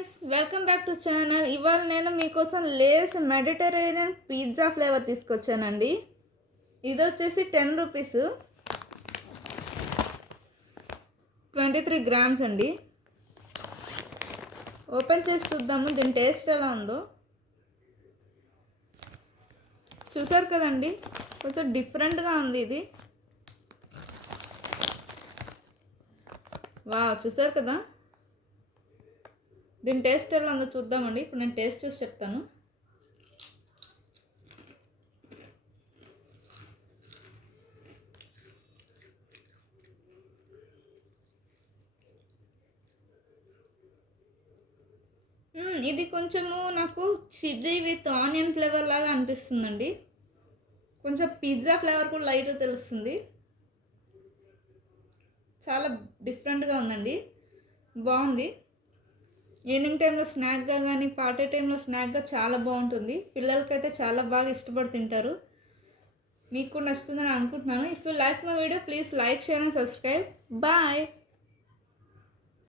Friends, welcome back to channel. ఇవాళ నేను మీకోసం లేస్ మెడిటరేనియన్ పిజ్జా ఫ్లేవర్ తీసుకొచ్చానండి. ఇది వచ్చేసి 10 రూపీస్, 23 గ్రామ్స్ అండి. ఓపెన్ చేసి చూద్దాము దీని టేస్ట్ ఎలా ఉందో. చూసారు కదండి, కొంచెం డిఫరెంట్గా ఉంది ఇది. వావ్, చూసారు కదా. దీని టేస్ట్ ఎలా ఉందో చూద్దామండి. ఇప్పుడు నేను టేస్ట్ చూసి చెప్తాను. ఇది కొంచెము నాకు చిల్లీ విత్ ఆనియన్ ఫ్లేవర్ లాగా అనిపిస్తుందండి. కొంచెం పిజ్జా ఫ్లేవర్ కూడా లైట్గా తెలుస్తుంది. చాలా డిఫరెంట్గా ఉందండి, బాగుంది. ఈవినింగ్ టైంలో స్నాక్గా కానీ పార్టీ టైంలో స్నాక్గా చాలా బాగుంటుంది. పిల్లలకైతే చాలా బాగా ఇష్టపడి తింటారు. మీకు కూడా నచ్చుతుందని అనుకుంటున్నాను. If you like my video please like, share and subscribe. Bye.